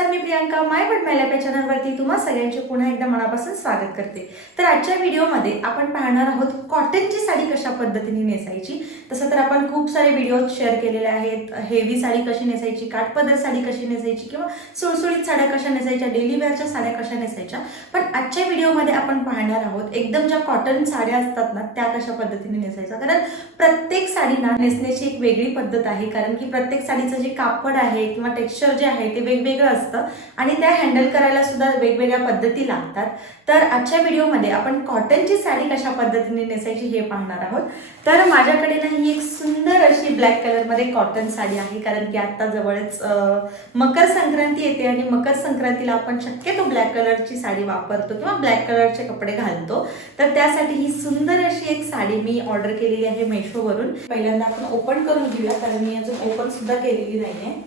नमस्कार, मी प्रियांका माय बट माय चॅनलवरती तुम्हा सगळ्यांचे पुन्हा एकदा मनापासून स्वागत करते। तर आजच्या व्हिडिओमध्ये आपण पाहणार आहोत कॉटनची साडी कशा पद्धतीने नेसायची। तसं तर आपण खूप सारे व्हिडिओ शेअर केलेले आहेत, हेवी साडी कशी नेसायची, काठपदर साडी कशी नेसायची किंवा सुळसुळीत साड्या कशा नेसायच्या, डेली वेअरच्या साड्या कशा नेसायच्या। पण आजच्या व्हिडिओमध्ये आपण पाहणार आहोत एकदम ज्या कॉटन साड्या असतात ना त्या कशा पद्धतीने नेसायच्या। कारण प्रत्येक साडीना नेसण्याची एक वेगळी पद्धत आहे, कारण की प्रत्येक साडीचं जे कापड आहे किंवा टेक्स्चर जे आहे ते वेगवेगळं असतं आणि त्या हँडल करायला सुद्धा वेगवेगळ्या पद्धती लागतात। तर आजच्या व्हिडिओमध्ये आपण कॉटनची साडी कशा पद्धतीने नेसायची हे पाहणार आहोत। तर माझ्याकडे ना ही एक सुंदर अशी ब्लॅक कलरमध्ये कॉटन साडी आहे, कारण की आता जवळच मकर संक्रांती येते आणि मकर संक्रांतीला आपण शक्यतो ब्लॅक कलरची साडी वापरतो किंवा ब्लॅक कलरचे कपडे घालतो। तर त्यासाठी ही सुंदर अशी एक साडी मी ऑर्डर केलेली आहे मेशोवरून। पहिल्यांदा आपण ओपन करून घेऊया, कारण मी अजून ओपन सुद्धा केलेली नाहीये।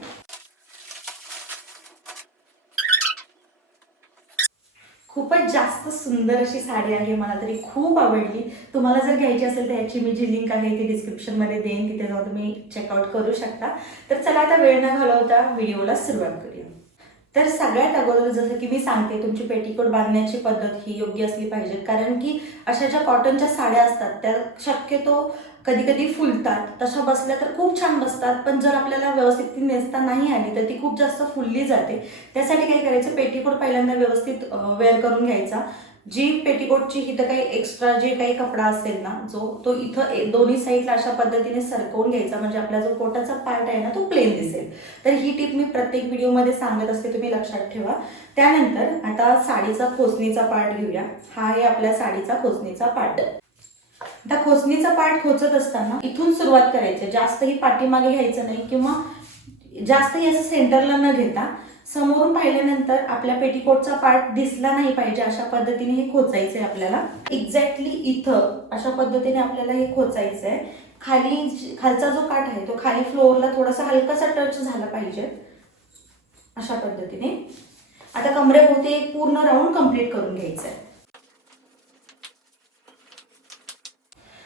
खूपच जास्त सुंदर अशी साडी आहे, मला तरी खूप आवडली। तुम्हाला जर घ्यायची असेल तर याची मी जी लिंक आहे ती डिस्क्रिप्शनमध्ये देईन, तिथे जाऊन तुम्ही चेकआउट करू शकता। तर चला आता वेळ न घालवता व्हिडिओला सुरुवात करूया। तर सगळ्यात अगोदर जसं की मी सांगते, तुमची पेटीकोट बांधण्याची पद्धत ही योग्य असली पाहिजे, कारण की अशा ज्या कॉटनच्या साड्या असतात त्या शक्यतो कधी कधी फुलतात, तशा बसल्या तर खूप छान बसतात, पण जर आपल्याला व्यवस्थित ती नेसता नाही आली तर ती खूप जास्त फुलली जाते। त्यासाठी काय करायचं, पेटीकोट पहिल्यांदा व्यवस्थित वेअर करून घ्यायचा। जी पेटीकोटची इथं काही एक्स्ट्रा जे काही कपडा असेल ना तो इथं दोन्ही साईडला अशा पद्धतीने सरकवून घ्यायचा, म्हणजे आपला जो पोटाचा पार्ट आहे ना तो प्लेन दिसेल। तर ही टिप मी प्रत्येक व्हिडिओमध्ये सांगत असते, तुम्ही लक्षात ठेवा। त्यानंतर आता साडीचा खोचणीचा पार्ट घेऊया। हा आहे आपल्या साडीचा खोचणीचा पार्ट। आता खोचणीचा पार्ट खोचत असताना इथून सुरुवात करायची, जास्तही पाठीमागे घ्यायचं नाही किंवा जास्तही असं सेंटरला न घेता समोरून पाहिल्यानंतर आपल्या पेटीकोटचा पार्ट दिसला नाही पाहिजे अशा पद्धतीने हे खोचायचंय आपल्याला। एक्झॅक्टली इथं अशा पद्धतीने आपल्याला हे खोचायचंय। खालचा जो काठ आहे तो खाली फ्लोअरला थोडासा हलकासा टच झाला पाहिजे अशा पद्धतीने। आता कमरेभोवती एक पूर्ण राऊंड कंप्लीट करून घ्यायचंय।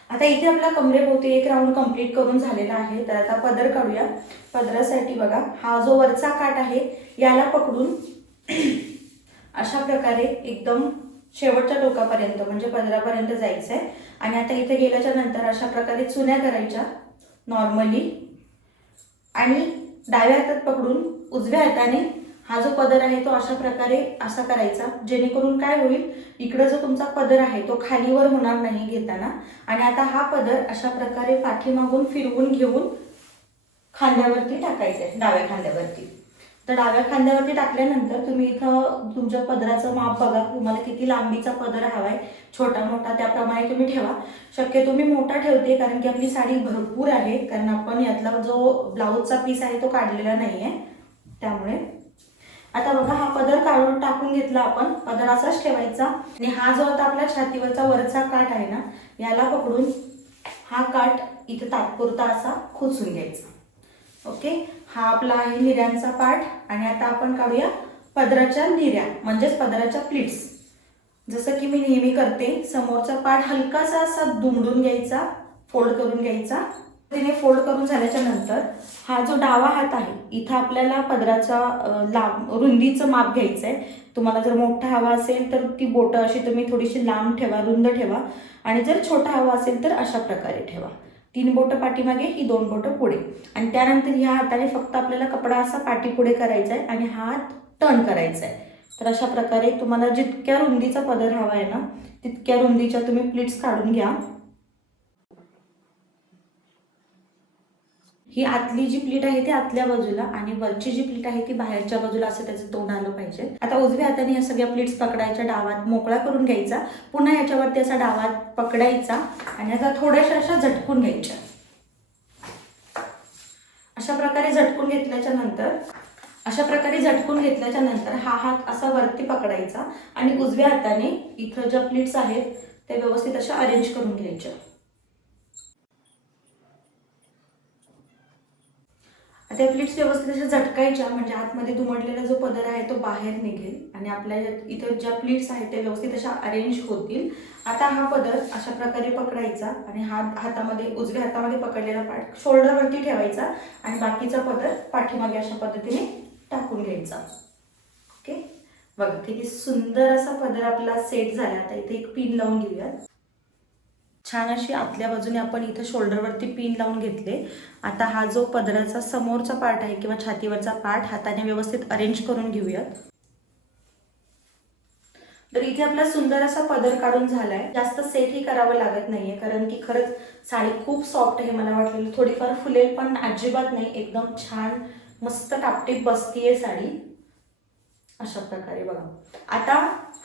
आता इथे आपला कमरेभोवती एक राऊंड कंप्लीट करून झालेला आहे। तर आता पदर काढूया। पदरासाठी बघा, हा जो वरचा काठ आहे याला पकडून अशा प्रकारे एकदम शेवटच्या टोकापर्यंत म्हणजे पदरापर्यंत जायचंय। आणि आता इथे गेल्याच्या नंतर अशा प्रकारे चुन्या करायच्या नॉर्मली, आणि डाव्या हातात पकडून उजव्या हाताने हा जो पदर आहे तो अशा प्रकारे असा करायचा, जेणेकरून काय होईल, इकडे जो तुमचा पदर आहे तो खालीवर होणार नाही घेताना। आणि आता हा पदर अशा प्रकारे पाठीमागून फिरवून घेऊन खांद्यावरती टाकायचा आहे, डाव्या खांद्यावरती। तर डाव्या खांद्यावरती टाकल्यानंतर तुम्ही इथं तुमच्या पदराचं माप बघा, तुम्हाला किती लांबीचा पदर हवाय, छोटा मोठा त्याप्रमाणे तुम्ही ठेवा। शक्यतो मी मोठा ठेवते, कारण की आपली साडी भरपूर आहे, कारण आपण यातला जो ब्लाऊजचा पीस आहे तो काढलेला नाहीये त्यामुळे। आता बघा, हा पदर काढून टाकून घेतला आपण, पदर असाच ठेवायचा। आणि हा जो आता आपल्या छातीवरचा वरचा काठ आहे ना याला पकडून हा काठ इथे तात्पुरता असा खोचून घ्यायचा। ओके, हा आपला आहे निऱ्यांचा पार्ट। आणि आता आपण काढूया पदराच्या निऱ्या, म्हणजेच पदराच्या प्लीट्स। जसं की मी नेहमी करते, समोरचा पार्ट हलकासा असा दुमडून घ्यायचा, फोल्ड करून घ्यायचा। तिने फोल्ड करून झाल्याच्या नंतर हा जो डावा हात आहे इथं आपल्याला पदराचा रुंदीचं माप घ्यायचंय। तुम्हाला जर मोठा हवा असेल तर ती बोटं अशी तुम्ही थोडीशी लांब ठेवा, रुंद ठेवा, आणि जर छोटा हवा असेल तर अशा प्रकारे ठेवा। 3 बोटं पाठीमागे, ही 2 बोटं पुढे। आणि त्यानंतर ह्या हाताने फक्त आपल्याला कपडा असा पाठी पुढे करायचा आहे आणि हात टर्न करायचा आहे। तर अशा प्रकारे तुम्हाला जितक्या रुंदीचा पदर हवा आहे ना तितक्या रुंदीच्या तुम्ही प्लीट्स काढून घ्या। ही आतली जी प्लीट आहे ती आतल्या बाजूला आणि वरची जी प्लीट आहे ती बाहेरच्या बाजूला, असं त्याचं तोंड आलं पाहिजे। आता उजव्या हाताने या सगळ्या प्लीट्स पकडायच्या, डावात मोकळा करून घ्यायचा, पुन्हा याच्यावरती असा डावात पकडायचा आणि आता थोड्याशा अशा झटकून घ्यायच्या। अशा प्रकारे झटकून घेतल्याच्या नंतर हा हात असा वरती पकडायचा आणि उजव्या हाताने इथं ज्या प्लीट्स आहेत त्या व्यवस्थित अशा अरेंज करून घ्यायच्या। त्या प्लीट्स व्यवस्थित अशा झटकायच्या, म्हणजे आतमध्ये दुमडलेला जो पदर आहे तो बाहेर निघेल आणि आपल्या इथं ज्या प्लीट्स आहेत त्या व्यवस्थित अशा अरेंज होतील। आता हा पदर अशा प्रकारे पकडायचा आणि हातामध्ये उजव्या हातामध्ये पकडलेला पार्ट शोल्डरवरती ठेवायचा आणि बाकीचा पदर पाठीमागे अशा पद्धतीने टाकून घ्यायचा। बघा किती सुंदर असा पदर आपला सेट झाला. आता इथे एक पिन लावून घेऊयात. छान अशी आतल्या बाजूने आपण इथं शोल्डरवरती पिन लावून घेतले. आता हा जो पदराचा समोरचा पार्ट आहे किंवा छातीवरचा पार्ट हाताने व्यवस्थित अरेंज करून घेऊयात. तर इथे आपला सुंदर असा पदर काढून झालाय. जास्त सेटही करावं लागत नाहीये कारण की खरंच साडी खूप सॉफ्ट आहे. मला वाटलेलं थोडीफार फुलेल पण अजिबात नाही. एकदम छान मस्त टापटीप बसतीये साडी अशा प्रकारे. बघा आता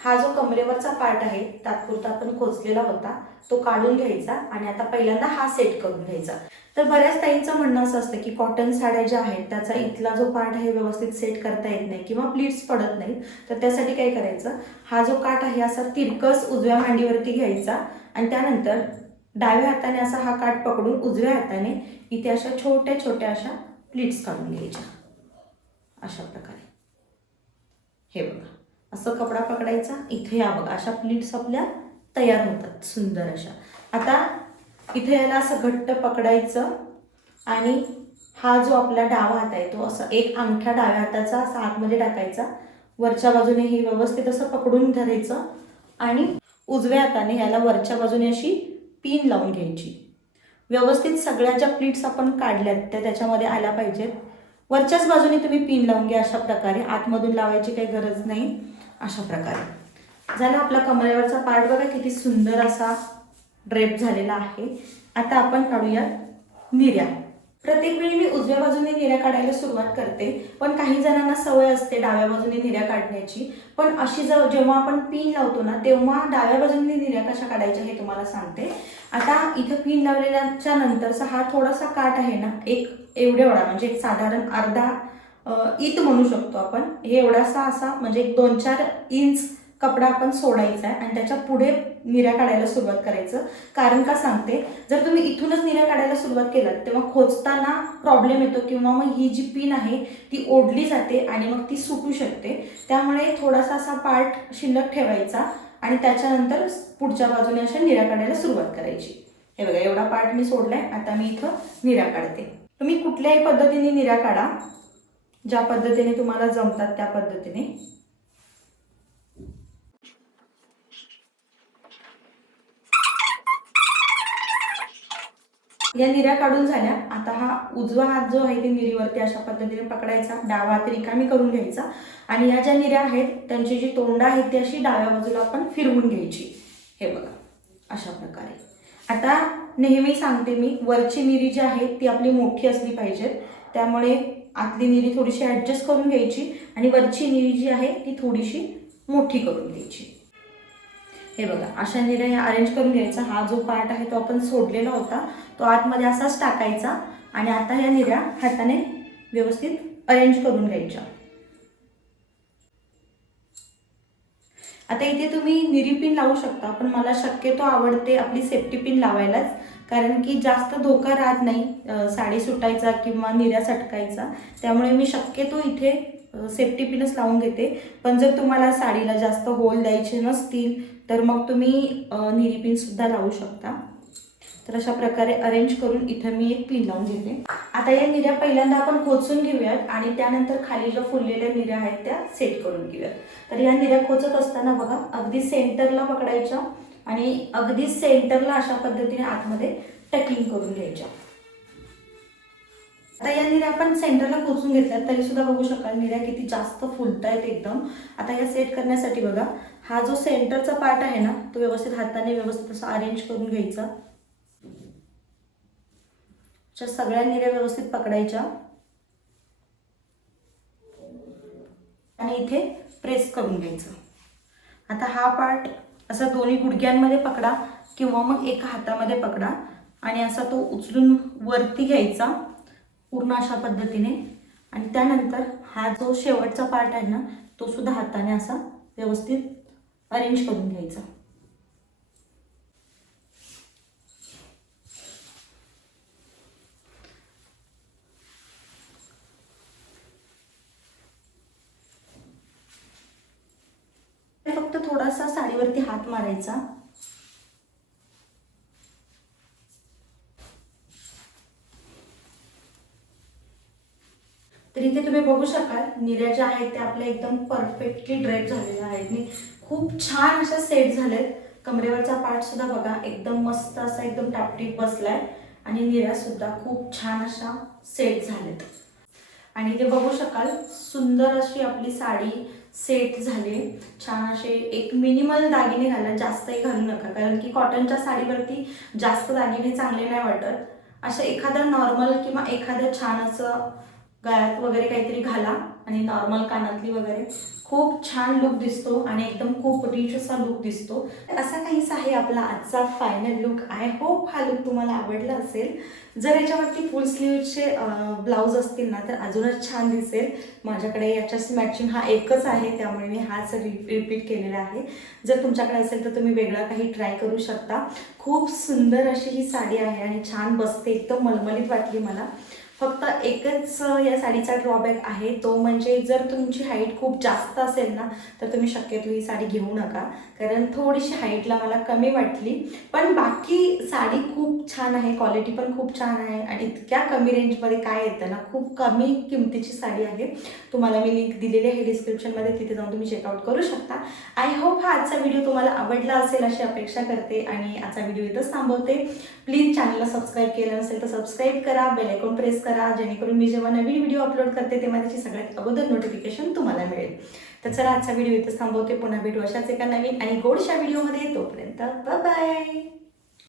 हा जो कमरेवरचा पार्ट आहे तात्पुरता आपण खोचलेला होता तो काढून घ्यायचा आणि आता पहिल्यांदा हा सेट करून घ्यायचा. तर बऱ्याच ताईंचं म्हणणं असं असतं की कॉटन साड्या ज्या आहेत त्याचा इथला जो पार्ट आहे व्यवस्थित सेट करता येत नाही किंवा प्लीट्स पडत नाहीत. तर त्यासाठी काय करायचं, हा जो काठ आहे असा तिरकस उजव्या मांडीवरती घ्यायचा आणि त्यानंतर डाव्या हाताने असा हा काठ पकडून उजव्या हाताने इथे अशा छोट्या छोट्या अशा प्लीट्स काढून घ्यायच्या अशा प्रकारे. हे बघा असं कपडा पकडायचा. इथे या बघा अशा प्लीट्स आपल्या तयार होतात सुंदर अशा. आता इथे याला असं घट्ट पकडायचं आणि हा जो आपला डावा हात आहे तो असं एक अंगठा डाव्या हाताचा असा आतमध्ये टाकायचा. वरच्या बाजूने हे व्यवस्थित असं पकडून धरायचं आणि उजव्या हाताने ह्याला वरच्या बाजूने अशी पिन लावून घ्यायची. व्यवस्थित सगळ्या ज्या प्लीट्स आपण काढल्यात त्या त्याच्यामध्ये आल्या पाहिजेत. वरच्याच बाजूने तुम्ही पिन लावून घ्या अशा प्रकारे. आतमधून लावायची काही गरज नाही. अशा प्रकारे झाला आपला कमरेवरचा पार्ट. बघा किती सुंदर असा ड्रेप झालेला आहे. आता आपण काढूया निर्या. प्रत्येक वेळी मी उजव्या बाजूने निर्या काढायला सुरुवात करते पण काही जणांना सवय असते डाव्या बाजूने निर्या काढण्याची. पण अशी जेव्हा आपण पिन लावतो ना तेव्हा डाव्या बाजूने निर्या कशा काढायच्या हे तुम्हाला सांगते. आता इथं पिन लावलेल्याच्या नंतरचा हा थोडासा काठ आहे ना एक एवढा म्हणजे एक साधारण अर्धा ईत म्हणू शकतो आपण. हे एवढासा असा म्हणजे एक 2-4 इंच कपडा आपण सोडायचा आहे आणि त्याच्या पुढे निर्या काढायला सुरुवात करायचं. कारण का सांगते, जर तुम्ही इथूनच निर्या काढायला सुरुवात केलात तेव्हा खोचताना प्रॉब्लेम येतो किंवा मग ही जी पिन आहे ती ओढली जाते आणि मग ती सुटू शकते. त्यामुळे थोडासा असा पार्ट शिल्लक ठेवायचा आणि त्याच्यानंतर पुढच्या बाजूने अशा निर्या काढायला सुरुवात करायची. हे बघा एवढा पार्ट मी सोडलाय. आता मी इथं निर्या काढते. तुम्ही कुठल्याही पद्धतीने निर्या काढा, ज्या पद्धतीने तुम्हाला जमतात त्या पद्धतीने. या निर्या काढून झाल्या. आता हा उजवा हात जो आहे ते निरीवरती अशा पद्धतीने पकडायचा. डावा हात रिकामी करून घ्यायचा आणि या ज्या निर्या आहेत त्यांची जी तोंड आहेत ती अशी डाव्या बाजूला आपण फिरवून घ्यायची. हे बघा अशा प्रकारे. आता नेहमी सांगते मी वरची निरी जी आहे ती आपली मोठी असली पाहिजे. त्यामुळे आतली निरी थोडीशी ॲडजस्ट करून घ्यायची आणि वरची निरी जी आहे ती थोडीशी मोठी करून घ्यायची. हे बघा अशा निर्या अरेंज करून घ्यायचा. हा जो पार्ट आहे तो आपण सोडलेला होता तो आतमध्ये असाच टाकायचा आणि आता या निर्या हाताने व्यवस्थित अरेंज करून घ्यायच्या. आता इथे तुम्ही निरी पिन लावू शकता पण मला शक्यतो आवडते आपली सेफ्टी पिन लावायलाच. कारण की जास्त धोका राहत नाही साडी सुटायचा किंवा निर्या सटकायचा. त्यामुळे मी शक्यतो इथे सेफ्टी पिनच लावून घेते. पण जर तुम्हाला साडीला जास्त होल द्यायचे नसतील तर मग तुम्ही निरी पिन सुद्धा लावू शकता. तर अशा प्रकारे अरेंज करून इथं मी एक पिन लावून घेते. आता या निर्या पहिल्यांदा आपण खोचून घेऊयात आणि त्यानंतर खाली ज्या फुललेल्या निर्या आहेत त्या सेट करून घेऊयात. तर या निर्या खोचत असताना बघा अगदी सेंटरला पकडायच्या आणि अगदी सेंटरला अशा पद्धतीने आतमध्ये टकिंग करून घ्यायच्या. आता या निर्या आपण सेंटरला खोचून घेतल्यात तरी सुद्धा बघू शकाल निर्या किती जास्त फुलतायत एकदम. आता या सेट करण्यासाठी बघा हा जो सेंटरचा पार्ट आहे ना तो व्यवस्थित हाताने व्यवस्थित असा अरेंज करून घ्यायचा. सगळ्या निर्या व्यवस्थित पकडायच्या आणि इथे प्रेस करून घ्यायचं. आता हा पार्ट असा दोन्ही गुडघ्यांमध्ये पकडा किंवा मग एका हातामध्ये पकडा आणि असा तो उचलून वरती घ्यायचा पूर्ण अशा पद्धतीने आणि त्यानंतर हा जो शेवटचा पार्ट आहे ना तो सुद्धा हाताने असा व्यवस्थित अरेंज करून घ्यायचा. फक्त थोडासा साडीवरती हात मारायचा. तर इथे तुम्ही बघू शकाल निर्या ज्या आहेत त्या आपल्या एकदम परफेक्टली ड्रेप झालेल्या आहेत आणि खूप छान अशा सेट झालेत. कमरेवरचा पार्ट सुद्धा बघा एकदम मस्त असा एकदम टापटीप बसलाय आणि निर्या सुद्धा खूप छान अशा सेट झालेत. आणि ते बघू शकाल सुंदर अशी आपली साडी सेट झाली. छान असे एक मिनिमल दागिने घाला, जास्तही घालू नका, कारण की कॉटनच्या साडीवरती जास्त दागिने चांगले नाही वाटत. असं एखादं नॉर्मल किंवा एखादं छान असं गळ्यात वगैरे काहीतरी घाला आणि नॉर्मल कानातली वगैरे खूप छान लुक दिसतो आणि एकदम खूप रिच असा लुक दिसतो. असा काहीसा आहे आपला आजचा फायनल लुक. आय होप हा लुक तुम्हाला आवडला असेल. जर याच्यावरती फुल स्लीवचे ब्लाऊज असतील ना तर अजूनच छान दिसेल. माझ्याकडे याच्याच मॅचिंग हा एकच आहे, त्यामुळे मी हाच रिपीट केलेला आहे. जर तुमच्याकडे असेल तर तुम्ही वेगळा काही ट्राय करू शकता. खूप सुंदर अशी ही साडी आहे आणि छान बसते, एकदम मलमलीत वाटली मला. फक्त एकच या साडीचा ड्रॉबॅक आहे, तो म्हणजे जर तुमची हाईट खूप जास्त असेल ना तर तुम्ही शक्यतो ही साडी घेऊ नका, कारण थोडीशी हाईटला मला कमी वाटली. पण बाकी साडी खूप छान आहे, क्वालिटी पण खूप छान आहे आणि इतक्या कमी रेंजमध्ये काय येतं ना, खूप कमी किमतीची साडी आहे. तुम्हाला मी लिंक दिलेली आहे डिस्क्रिप्शनमध्ये, तिथे जाऊन तुम्ही चेकआउट करू शकता. आय होप हा आजचा व्हिडिओ तुम्हाला आवडला असेल अशी अपेक्षा करते आणि आजचा व्हिडिओ इथंच थांबवते. प्लीज चॅनलला सबस्क्राईब केलं नसेल तर सबस्क्राईब करा, बेल आयकॉन प्रेस करा, जेणेकरून मी जेव्हा नवीन व्हिडिओ अपलोड करते तेव्हा त्याची सगळ्यात अगोदर नोटिफिकेशन तुम्हाला मिळेल. तर चला आजचा व्हिडिओ इथंच थांबवते. पुन्हा भेटू अशाच एका नवीन आणि गोडशा व्हिडिओमध्ये. तोपर्यंत बाय बाय.